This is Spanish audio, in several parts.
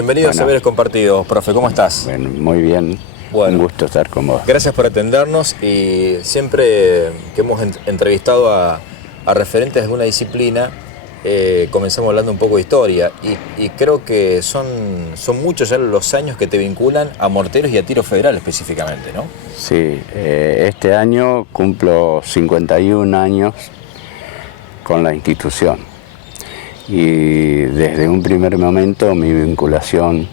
Bienvenido a Saberes Compartidos, profe, ¿cómo estás? Bueno, muy bien, un gusto estar con vos. Gracias por atendernos y siempre que hemos entrevistado a referentes de alguna disciplina, comenzamos hablando un poco de historia y creo que son muchos ya los años que te vinculan a morteros y a tiro federal específicamente, ¿no? Sí, este año cumplo 51 años con la institución y desde un primer momento mi vinculación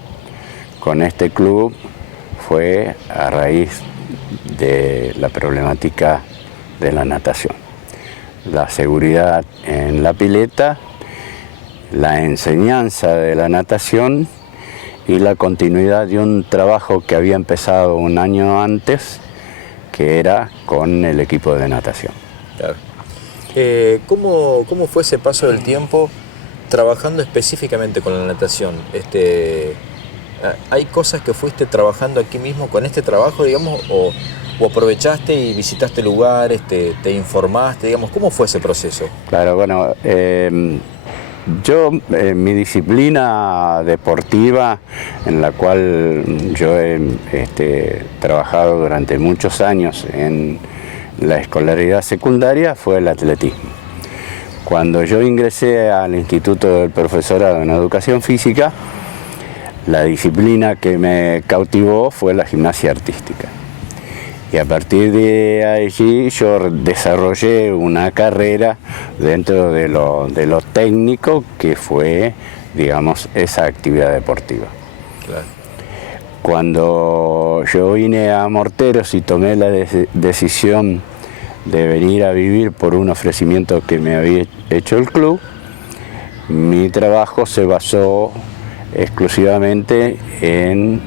con este club fue a raíz de la problemática de la natación. La seguridad en la pileta, la enseñanza de la natación y la continuidad de un trabajo que había empezado un año antes, que era con el equipo de natación. Claro. ¿Cómo fue ese paso del tiempo trabajando específicamente con la natación? ¿Hay cosas que fuiste trabajando aquí mismo con este trabajo, digamos, o aprovechaste y visitaste lugares, te informaste, digamos, ¿cómo fue ese proceso? Claro, bueno, mi disciplina deportiva, en la cual yo he trabajado durante muchos años en la escolaridad secundaria, fue el atletismo. Cuando yo ingresé al Instituto del Profesorado en Educación Física, la disciplina que me cautivó fue la gimnasia artística. Y a partir de allí yo desarrollé una carrera dentro de lo técnico que fue, digamos, esa actividad deportiva. Claro. Cuando yo vine a Morteros y tomé la decisión de venir a vivir por un ofrecimiento que me había hecho el club, mi trabajo se basó exclusivamente en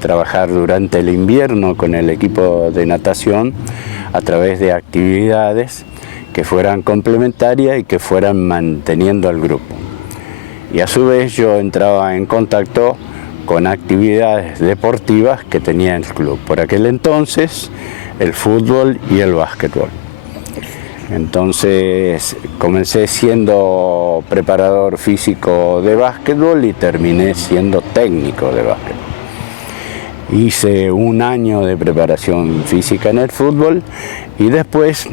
trabajar durante el invierno con el equipo de natación a través de actividades que fueran complementarias y que fueran manteniendo al grupo. Y a su vez yo entraba en contacto con actividades deportivas que tenía el club. Por aquel entonces, el fútbol y el básquetbol. Entonces comencé siendo preparador físico de básquetbol y terminé siendo técnico de básquetbol. Hice un año de preparación física en el fútbol y después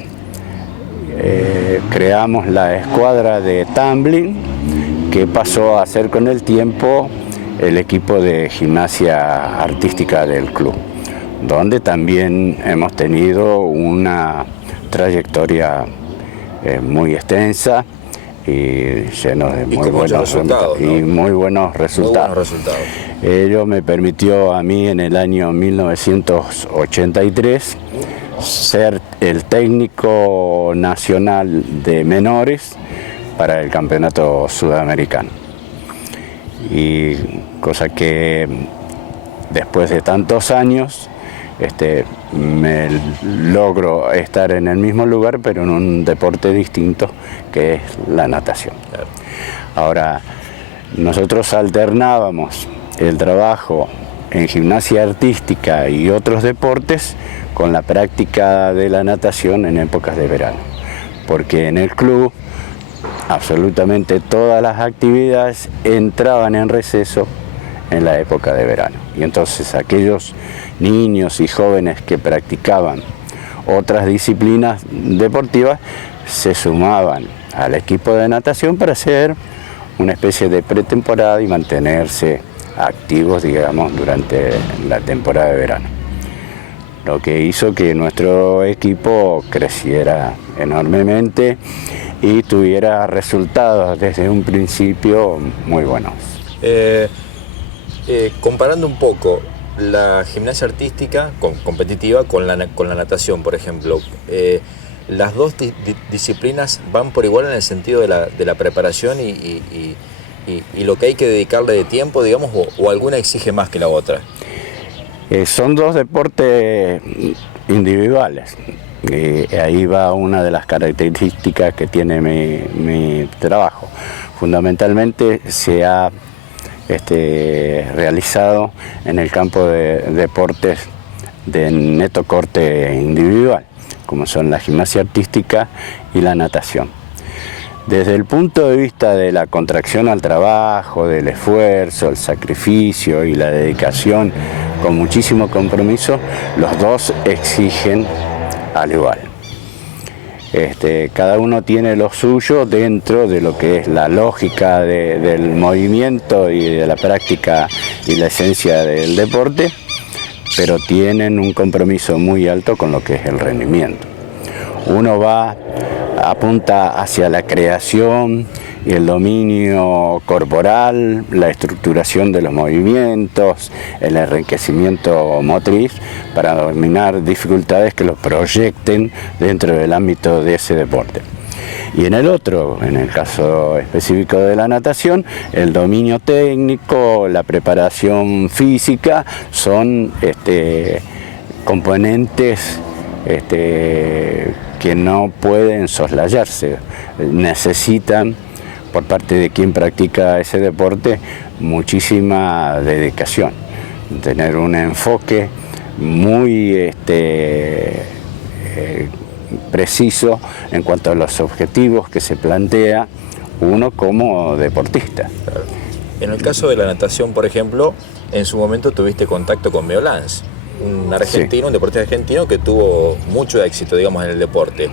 creamos la escuadra de tumbling, que pasó a ser con el tiempo el equipo de gimnasia artística del club, donde también hemos tenido una trayectoria muy extensa y lleno de muy buenos resultados, ¿no? Muy buenos resultados. Ello me permitió a mí en el año 1983 ser el técnico nacional de menores para el campeonato sudamericano. Y cosa que después de tantos años me logro estar en el mismo lugar, pero en un deporte distinto, que es la natación. Claro. Ahora, nosotros alternábamos el trabajo en gimnasia artística y otros deportes con la práctica de la natación en épocas de verano, porque en el club absolutamente todas las actividades entraban en receso en la época de verano. Y entonces aquellos niños y jóvenes que practicaban otras disciplinas deportivas se sumaban al equipo de natación para hacer una especie de pretemporada y mantenerse activos, digamos, durante la temporada de verano. Lo que hizo que nuestro equipo creciera enormemente y tuviera resultados desde un principio muy buenos. Comparando un poco la gimnasia artística competitiva con la natación, por ejemplo, las dos disciplinas van por igual en el sentido de la preparación y lo que hay que dedicarle de tiempo, digamos, o alguna exige más que la otra. Son dos deportes individuales. Ahí va una de las características que tiene mi trabajo. Fundamentalmente se ha realizado en el campo de deportes de neto corte individual, como son la gimnasia artística y la natación. Desde el punto de vista de la contracción al trabajo, del esfuerzo, el sacrificio y la dedicación con muchísimo compromiso, los dos exigen al igual. Cada uno tiene lo suyo dentro de lo que es la lógica del movimiento y de la práctica y la esencia del deporte, pero tienen un compromiso muy alto con lo que es el rendimiento. Uno apunta hacia la creación y el dominio corporal, la estructuración de los movimientos, el enriquecimiento motriz para dominar dificultades que los proyecten dentro del ámbito de ese deporte. Y en el otro, en el caso específico de la natación, el dominio técnico, la preparación física son componentes que no pueden soslayarse, necesitan por parte de quien practica ese deporte muchísima dedicación, tener un enfoque muy preciso en cuanto a los objetivos que se plantea uno como deportista. Claro. En el caso de la natación, por ejemplo, en su momento tuviste contacto con Meo Lans, un argentino, sí, un deportista argentino que tuvo mucho éxito, digamos, en el deporte.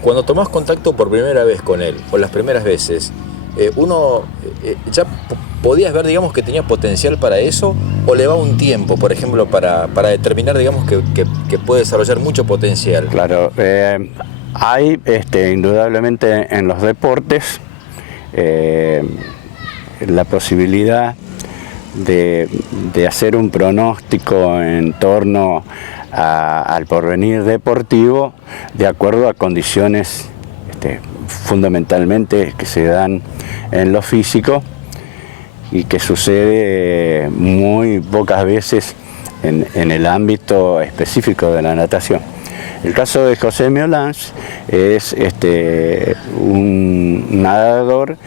Cuando tomás contacto por primera vez con él, o las primeras veces, uno ya podías ver, digamos, que tenía potencial para eso, o le va un tiempo, por ejemplo, para determinar, digamos, que puede desarrollar mucho potencial. Claro, hay indudablemente en los deportes la posibilidad de hacer un pronóstico en torno al porvenir deportivo de acuerdo a condiciones fundamentalmente que se dan en lo físico y que sucede muy pocas veces en el ámbito específico de la natación. El caso de José Meo Lans es un nadador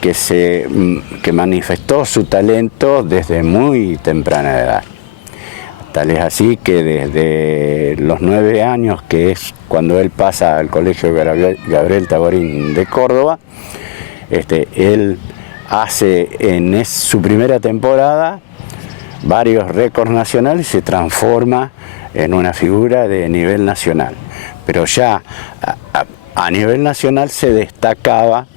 que manifestó su talento desde muy temprana edad. Tal es así que desde los 9 años, que es cuando él pasa al Colegio Gabriel Taborín de Córdoba, él hace en su primera temporada varios récords nacionales y se transforma en una figura de nivel nacional. Pero ya a nivel nacional se destacaba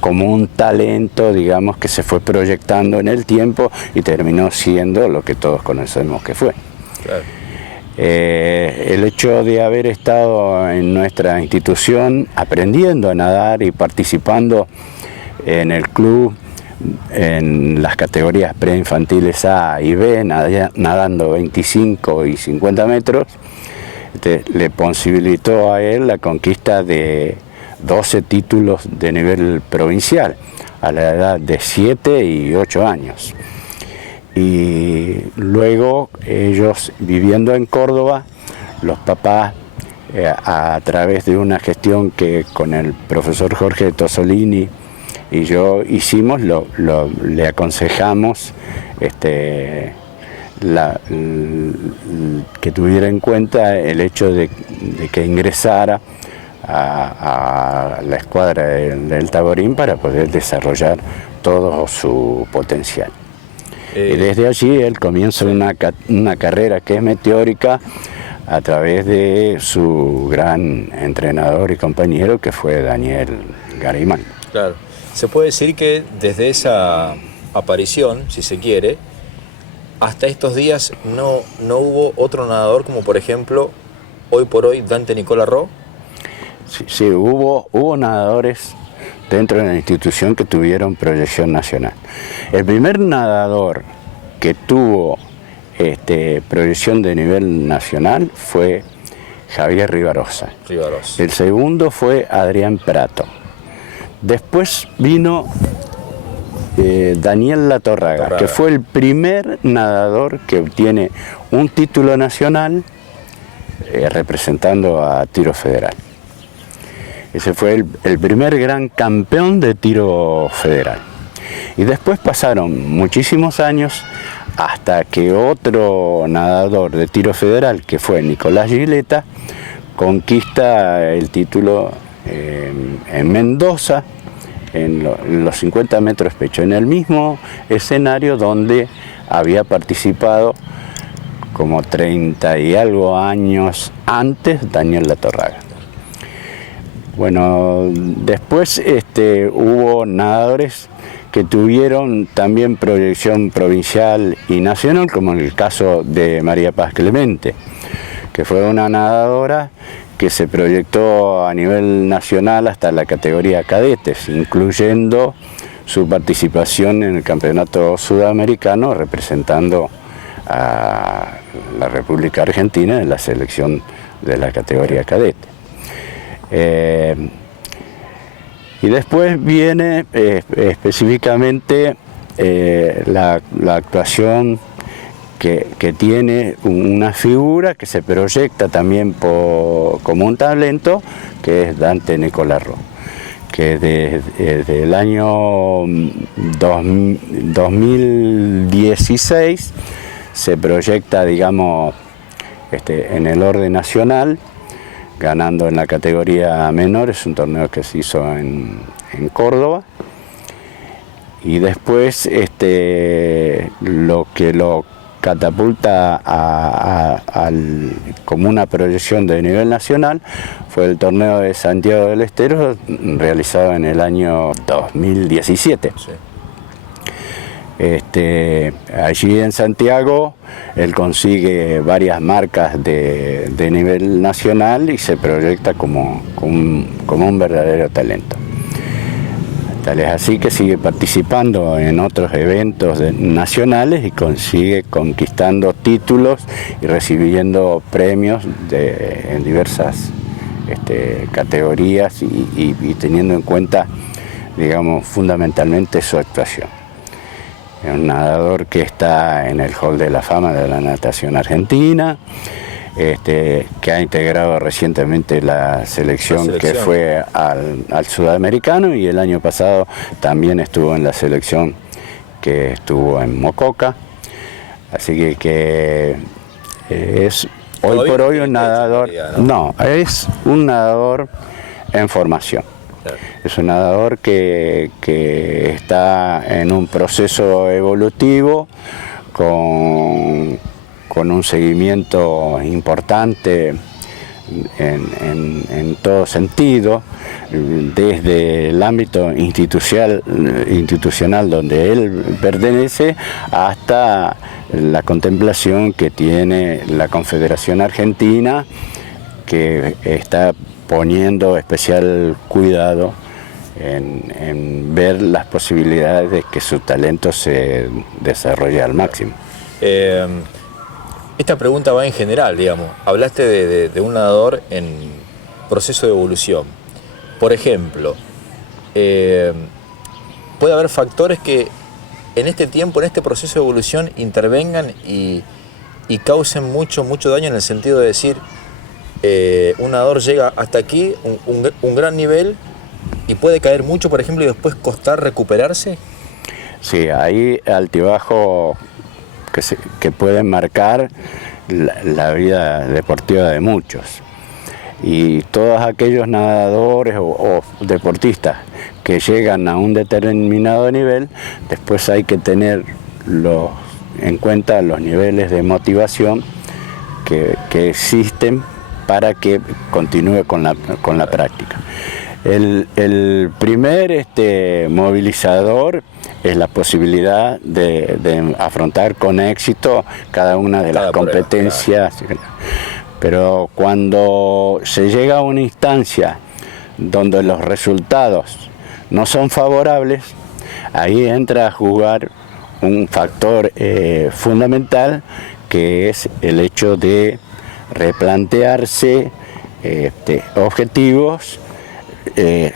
como un talento, digamos, que se fue proyectando en el tiempo y terminó siendo lo que todos conocemos que fue. Claro. El hecho de haber estado en nuestra institución aprendiendo a nadar y participando en el club en las categorías preinfantiles A y B, nadando 25 y 50 metros, le posibilitó a él la conquista de 12 títulos de nivel provincial a la edad de 7 y 8 años. Y luego ellos, viviendo en Córdoba, los papás, a través de una gestión que con el profesor Jorge Tosolini y yo hicimos, le aconsejamos que tuviera en cuenta el hecho de que ingresara a la escuadra del Taborín para poder desarrollar todo su potencial. Y desde allí él comienza una carrera que es meteórica a través de su gran entrenador y compañero que fue Daniel Garimán. Claro, se puede decir que desde esa aparición, si se quiere, hasta estos días no hubo otro nadador como por ejemplo hoy por hoy Dante Nicola Ró. Sí, hubo nadadores dentro de la institución que tuvieron proyección nacional. El primer nadador que tuvo proyección de nivel nacional fue Javier Rivarosa. El segundo fue Adrián Prato. Después vino Daniel Latorraga, que fue el primer nadador que obtiene un título nacional representando a Tiro Federal. Ese fue el primer gran campeón de tiro federal. Y después pasaron muchísimos años hasta que otro nadador de tiro federal, que fue Nicolás Gileta, conquista el título en Mendoza, en los 50 metros pecho, en el mismo escenario donde había participado como 30 y algo años antes Daniel Latorraga. Bueno, después hubo nadadores que tuvieron también proyección provincial y nacional, como en el caso de María Paz Clemente, que fue una nadadora que se proyectó a nivel nacional hasta la categoría cadetes, incluyendo su participación en el campeonato sudamericano representando a la República Argentina en la selección de la categoría cadete. Y después viene específicamente la actuación que tiene una figura que se proyecta también como un talento, que es Dante Nicolarro, que desde el año 2016 se proyecta, digamos, en el orden nacional, ganando en la categoría menor. Es un torneo que se hizo en Córdoba. Y después lo que lo catapulta como una proyección de nivel nacional fue el torneo de Santiago del Estero, realizado en el año 2017. Sí. Allí en Santiago él consigue varias marcas de nivel nacional y se proyecta como un verdadero talento. Tal es así que sigue participando en otros eventos nacionales y consigue conquistando títulos y recibiendo premios en diversas categorías y teniendo en cuenta, digamos, fundamentalmente su actuación. Es un nadador que está en el Hall de la Fama de la natación argentina, que ha integrado recientemente la selección que fue al sudamericano, y el año pasado también estuvo en la selección que estuvo en Mococa. Así que es hoy por hoy un nadador, no, es un nadador en formación. Es un nadador que está en un proceso evolutivo con un seguimiento importante en todo sentido, desde el ámbito institucional donde él pertenece hasta la contemplación que tiene la Confederación Argentina, que está poniendo especial cuidado en ver las posibilidades de que su talento se desarrolle al máximo. Esta pregunta va en general, digamos. Hablaste de un nadador en proceso de evolución. Por ejemplo, puede haber factores que en este tiempo, en este proceso de evolución, intervengan y causen mucho daño, en el sentido de decir, un nadador llega hasta aquí, un gran nivel, y puede caer mucho, por ejemplo, y después costar recuperarse. Sí, hay altibajos que pueden marcar la vida deportiva de muchos. Y todos aquellos nadadores o deportistas que llegan a un determinado nivel, después hay que tener en cuenta los niveles de motivación que existen para que continúe con la práctica. El primer movilizador es la posibilidad de afrontar con éxito cada una de las competencias. Claro. Pero cuando se llega a una instancia donde los resultados no son favorables, ahí entra a jugar un factor fundamental, que es el hecho de replantearse objetivos,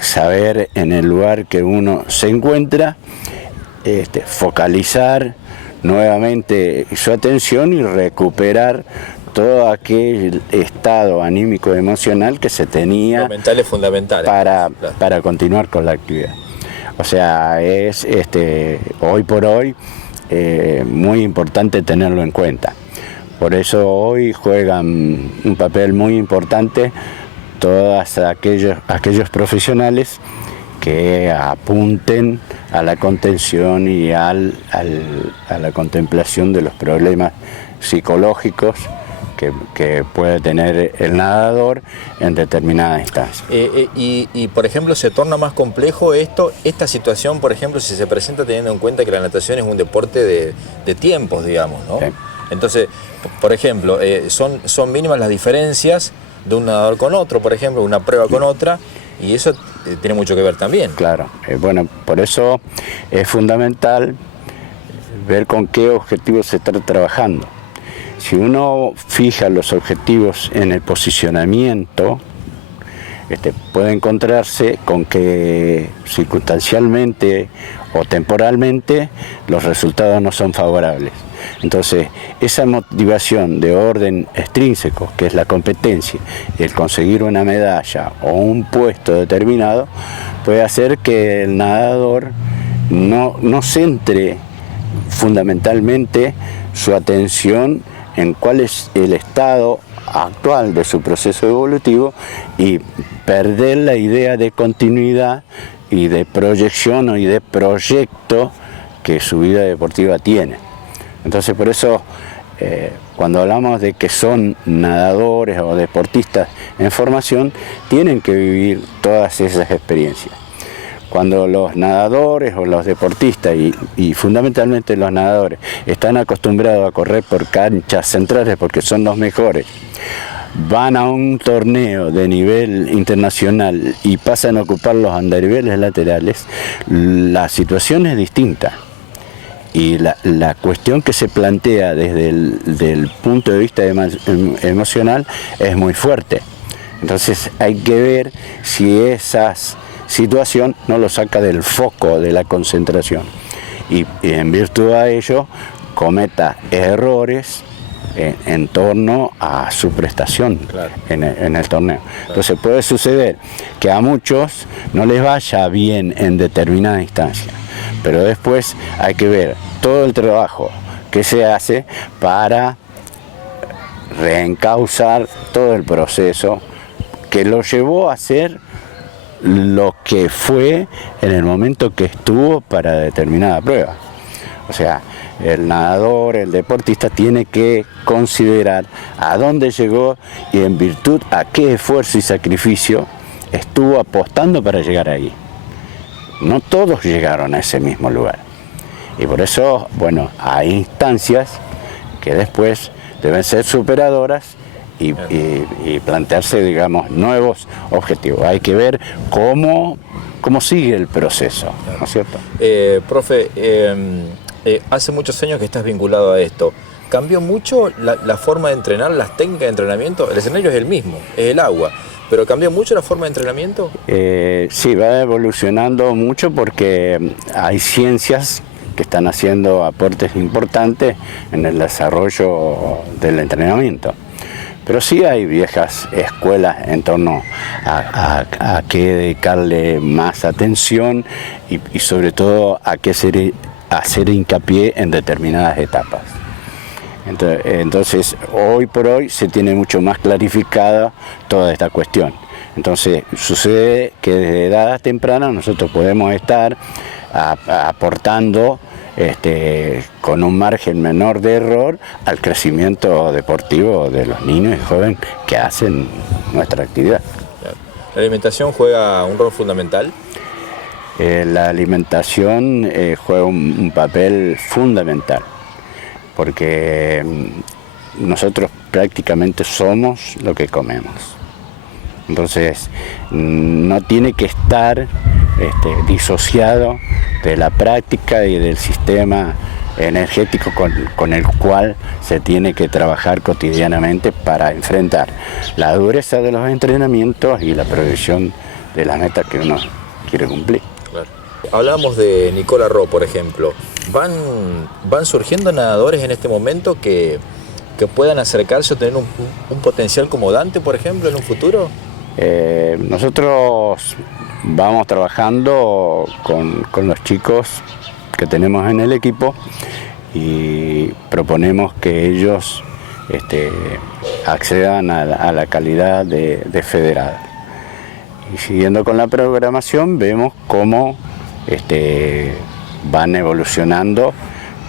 saber en el lugar que uno se encuentra, focalizar nuevamente su atención y recuperar todo aquel estado anímico emocional que se tenía. Lo mental es fundamental para continuar con la actividad. O sea, es hoy por hoy muy importante tenerlo en cuenta. Por eso hoy juegan un papel muy importante todos aquellos profesionales que apunten a la contención y a la contemplación de los problemas psicológicos que puede tener el nadador en determinada instancia. Y por ejemplo, ¿se torna más complejo esta situación, por ejemplo, si se presenta teniendo en cuenta que la natación es un deporte de tiempos, digamos, ¿no? Sí. Entonces, por ejemplo, son mínimas las diferencias de un nadador con otro, por ejemplo, una prueba con otra, y eso tiene mucho que ver también. Claro, bueno, por eso es fundamental ver con qué objetivos se está trabajando. Si uno fija los objetivos en el posicionamiento, puede encontrarse con que circunstancialmente o temporalmente los resultados no son favorables. Entonces, esa motivación de orden extrínseco, que es la competencia, y el conseguir una medalla o un puesto determinado, puede hacer que el nadador no centre fundamentalmente su atención en cuál es el estado actual de su proceso evolutivo y perder la idea de continuidad y de proyección y de proyecto que su vida deportiva tiene. Entonces, por eso, cuando hablamos de que son nadadores o deportistas en formación, tienen que vivir todas esas experiencias. Cuando los nadadores o los deportistas, y fundamentalmente los nadadores, están acostumbrados a correr por canchas centrales porque son los mejores, van a un torneo de nivel internacional y pasan a ocupar los andariveles laterales, la situación es distinta. Y la cuestión que se plantea desde el punto de vista emocional es muy fuerte. Entonces hay que ver si esa situación no lo saca del foco de la concentración. Y en virtud de ello cometa errores en torno a su prestación. Claro. en el torneo. Claro. Entonces puede suceder que a muchos no les vaya bien en determinada instancia, pero después hay que ver todo el trabajo que se hace para reencauzar todo el proceso que lo llevó a ser lo que fue en el momento que estuvo para determinada prueba. O sea, el nadador, el deportista tiene que considerar a dónde llegó y en virtud a qué esfuerzo y sacrificio estuvo apostando para llegar ahí. No todos llegaron a ese mismo lugar. Y por eso, bueno, hay instancias que después deben ser superadoras y plantearse, digamos, nuevos objetivos. Hay que ver cómo sigue el proceso, ¿no es cierto? Profe, hace muchos años que estás vinculado a esto. ¿Cambió mucho la forma de entrenar, las técnicas de entrenamiento? El escenario es el mismo, es el agua. ¿Pero cambió mucho la forma de entrenamiento? Sí, va evolucionando mucho porque hay ciencias que están haciendo aportes importantes en el desarrollo del entrenamiento. Pero sí hay viejas escuelas en torno a qué dedicarle más atención y sobre todo a qué hacer hincapié en determinadas etapas. Entonces, hoy por hoy se tiene mucho más clarificada toda esta cuestión. Entonces, sucede que desde edad temprana nosotros podemos estar aportando con un margen menor de error al crecimiento deportivo de los niños y jóvenes que hacen nuestra actividad. ¿La alimentación juega un rol fundamental? La alimentación juega un papel fundamental, porque nosotros prácticamente somos lo que comemos. Entonces, no tiene que estar disociado de la práctica y del sistema energético con el cual se tiene que trabajar cotidianamente para enfrentar la dureza de los entrenamientos y la proyección de las metas que uno quiere cumplir. Claro. Hablamos de Nicola Ro, por ejemplo. ¿Van surgiendo nadadores en este momento que puedan acercarse o tener un potencial como Dante, por ejemplo, en un futuro? Nosotros vamos trabajando con los chicos que tenemos en el equipo y proponemos que ellos accedan a la calidad de federada. Y siguiendo con la programación vemos cómo van evolucionando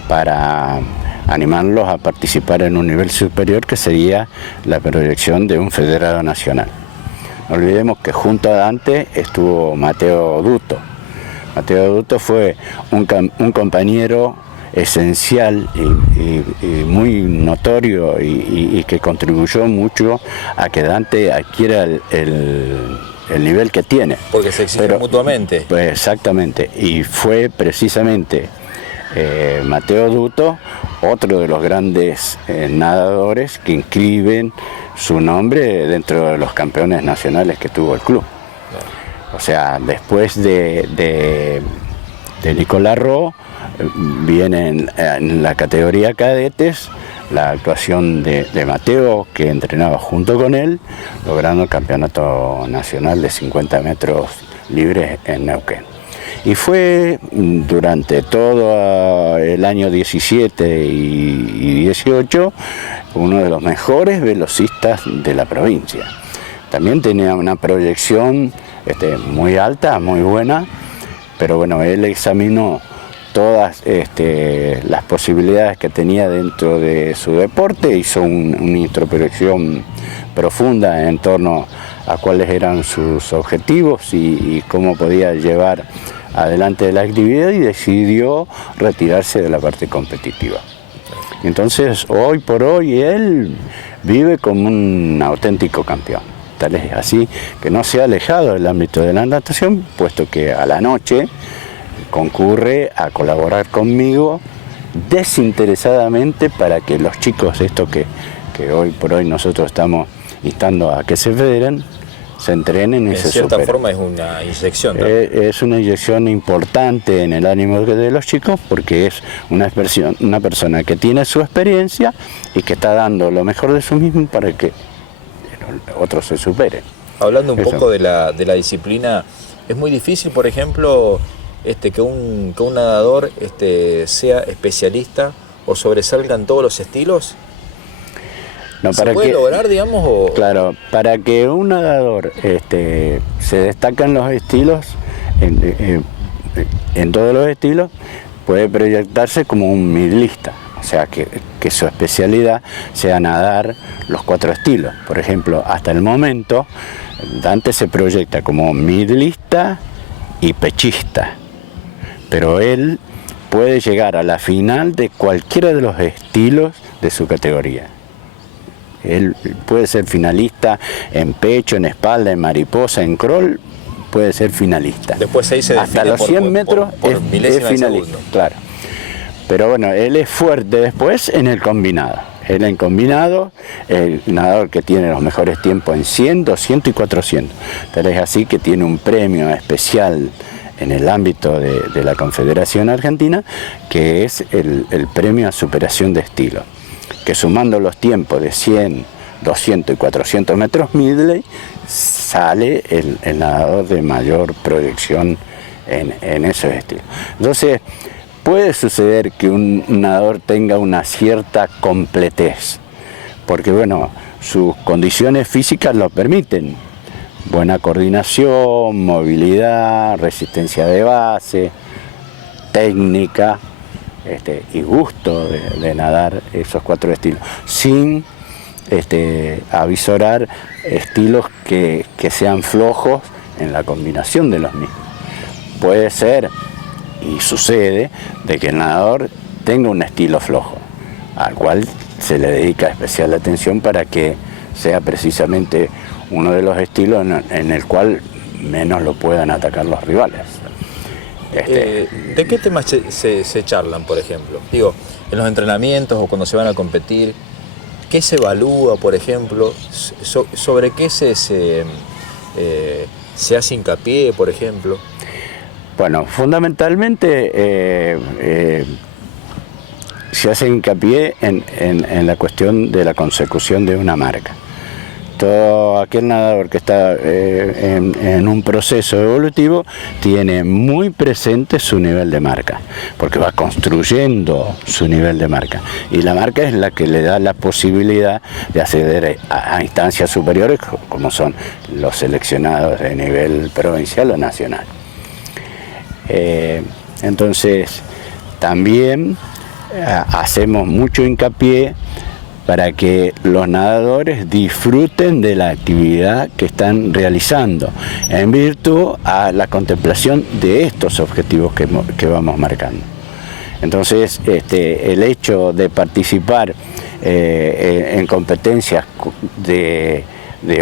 para animarlos a participar en un nivel superior, que sería la proyección de un federado nacional. No olvidemos que junto a Dante estuvo Mateo Duto. Mateo Duto fue un compañero esencial y muy notorio y que contribuyó mucho a que Dante adquiera el nivel que tiene. Porque se exigen mutuamente. Pues exactamente, y fue precisamente Mateo Duto, otro de los grandes nadadores que inscriben su nombre dentro de los campeones nacionales que tuvo el club. O sea, después de Nicolás Ro, viene en la categoría cadetes la actuación de Mateo, que entrenaba junto con él, logrando el campeonato nacional de 50 metros libres en Neuquén. Y fue durante todo el año 17 y 18 uno de los mejores velocistas de la provincia. También tenía una proyección muy alta, muy buena, pero bueno, él examinó todas las posibilidades que tenía dentro de su deporte, hizo una introspección profunda en torno a cuáles eran sus objetivos y cómo podía llevar adelante la actividad, y decidió retirarse de la parte competitiva. Entonces, hoy por hoy, él vive como un auténtico campeón. Tal es así que no se ha alejado del ámbito de la natación, puesto que a la noche concurre a colaborar conmigo desinteresadamente para que los chicos, que hoy por hoy nosotros estamos instando a que se federen, se entrenen y se superen. En cierta forma es una inyección, ¿no? Es una inyección importante en el ánimo de los chicos, porque es una persona que tiene su experiencia y que está dando lo mejor de sí mismo para que otros se superen. Hablando un poco de la disciplina, es muy difícil, por ejemplo, que un nadador sea especialista o sobresalga en todos los estilos. No, ¿Se puede lograr, digamos? Claro, para que un nadador se destaque en los estilos, en todos los estilos, puede proyectarse como un midlista. O sea, que su especialidad sea nadar los 4 estilos. Por ejemplo, hasta el momento, Dante se proyecta como midlista y pechista, pero él puede llegar a la final de cualquiera de los estilos de su categoría. Él puede ser finalista en pecho, en espalda, en mariposa, en crawl, puede ser finalista. Después ahí se define hasta los 100 metros por es finalista, claro. Pero bueno, él es fuerte después en el combinado. Él en combinado, el nadador que tiene los mejores tiempos en 100, 200 y 400. Tal es así que tiene un premio especial en el ámbito de la Confederación Argentina, que es el premio a superación de estilo, que sumando los tiempos de 100, 200 y 400 metros medley, sale el nadador de mayor proyección en esos estilos. Entonces, puede suceder que un nadador tenga una cierta completez, porque bueno, sus condiciones físicas lo permiten. Buena coordinación, movilidad, resistencia de base, técnica, y gusto de nadar esos 4 estilos, sin avisorar estilos que sean flojos en la combinación de los mismos. Puede ser, y sucede, de que el nadador tenga un estilo flojo, al cual se le dedica especial atención para que sea precisamente uno de los estilos en el cual menos lo puedan atacar los rivales. ¿De qué temas se charlan, por ejemplo? Digo, en los entrenamientos o cuando se van a competir, ¿qué se evalúa, por ejemplo? ¿Sobre qué se hace hincapié, por ejemplo? Bueno, fundamentalmente se hace hincapié en la cuestión de la consecución de una marca. todo aquel nadador que está en un proceso evolutivo tiene muy presente su nivel de marca, porque va construyendo su nivel de marca, y la marca es la que le da la posibilidad de acceder a instancias superiores, como son los seleccionados de nivel provincial o nacional. Entonces también hacemos mucho hincapié para que los nadadores disfruten de la actividad que están realizando, en virtud a la contemplación de estos objetivos que vamos marcando. Entonces, el hecho de participar en competencias de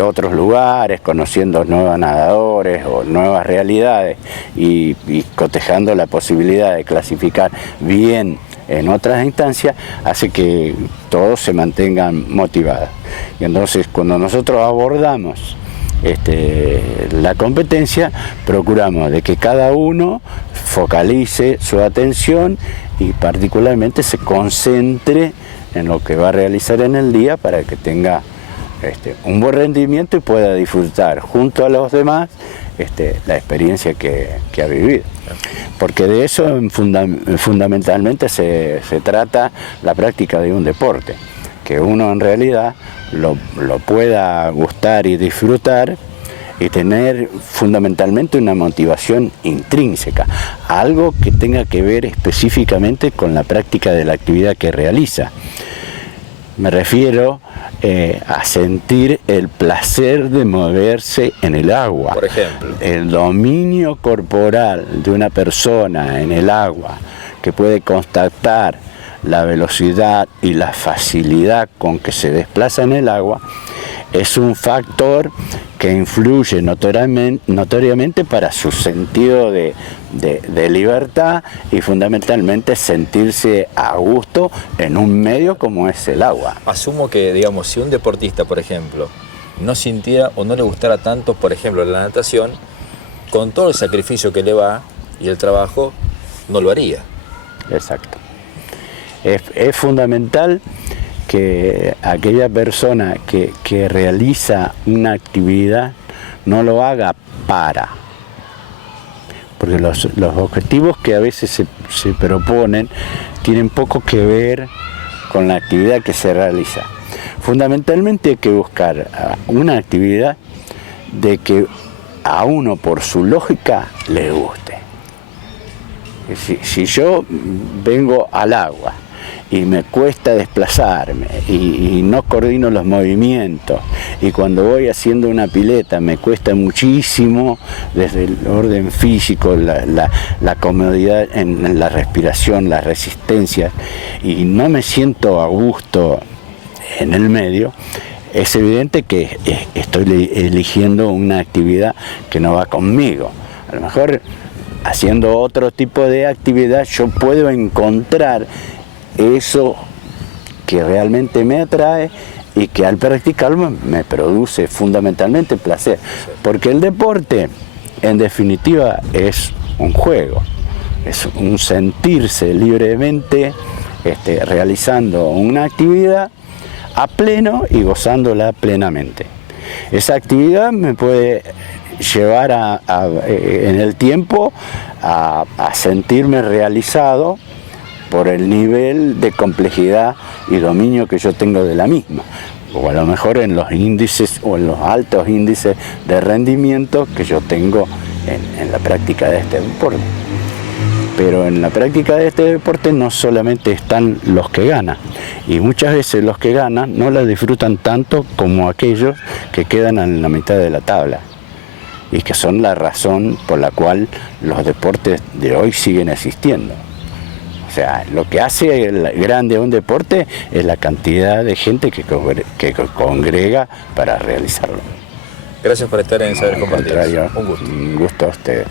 otros lugares, conociendo nuevos nadadores o nuevas realidades y cotejando la posibilidad de clasificar bien en otras instancias, hace que todos se mantengan motivados. Y entonces, cuando nosotros abordamos la competencia, procuramos de que cada uno focalice su atención y particularmente se concentre en lo que va a realizar en el día para que tenga un buen rendimiento y pueda disfrutar junto a los demás la experiencia que ha vivido. Porque de eso fundamentalmente se trata la práctica de un deporte, que uno en realidad lo pueda gustar y disfrutar y tener fundamentalmente una motivación intrínseca, algo que tenga que ver específicamente con la práctica de la actividad que realiza. Me refiero a sentir el placer de moverse en el agua. Por ejemplo, el dominio corporal de una persona en el agua, que puede constatar la velocidad y la facilidad con que se desplaza en el agua, es un factor que influye notoriamente para su sentido de libertad y fundamentalmente sentirse a gusto en un medio como es el agua. Asumo que, digamos, si un deportista, por ejemplo, no sintiera o no le gustara tanto, por ejemplo, la natación, con todo el sacrificio que le va y el trabajo, no lo haría. Exacto. Es fundamental que aquella persona que realiza una actividad no lo haga porque los objetivos que a veces se proponen tienen poco que ver con la actividad que se realiza. Fundamentalmente hay que buscar una actividad de que a uno por su lógica le guste. Si yo vengo al agua y me cuesta desplazarme y no coordino los movimientos, y cuando voy haciendo una pileta me cuesta muchísimo desde el orden físico, la comodidad en la respiración, la resistencia, y no me siento a gusto en el medio, es evidente que estoy eligiendo una actividad que no va conmigo. A lo mejor haciendo otro tipo de actividad yo puedo encontrar eso que realmente me atrae y que al practicarlo me produce fundamentalmente placer, porque el deporte en definitiva es un juego, es un sentirse libremente realizando una actividad a pleno y gozándola plenamente. Esa actividad me puede llevar en el tiempo a sentirme realizado por el nivel de complejidad y dominio que yo tengo de la misma, o a lo mejor en los índices o en los altos índices de rendimiento que yo tengo en la práctica de este deporte. Pero en la práctica de este deporte no solamente están los que ganan, y muchas veces los que ganan no la disfrutan tanto como aquellos que quedan en la mitad de la tabla, y que son la razón por la cual los deportes de hoy siguen existiendo. O sea, lo que hace grande a un deporte es la cantidad de gente que congrega para realizarlo. Gracias por estar en Saber Compartir. Un gusto a ustedes.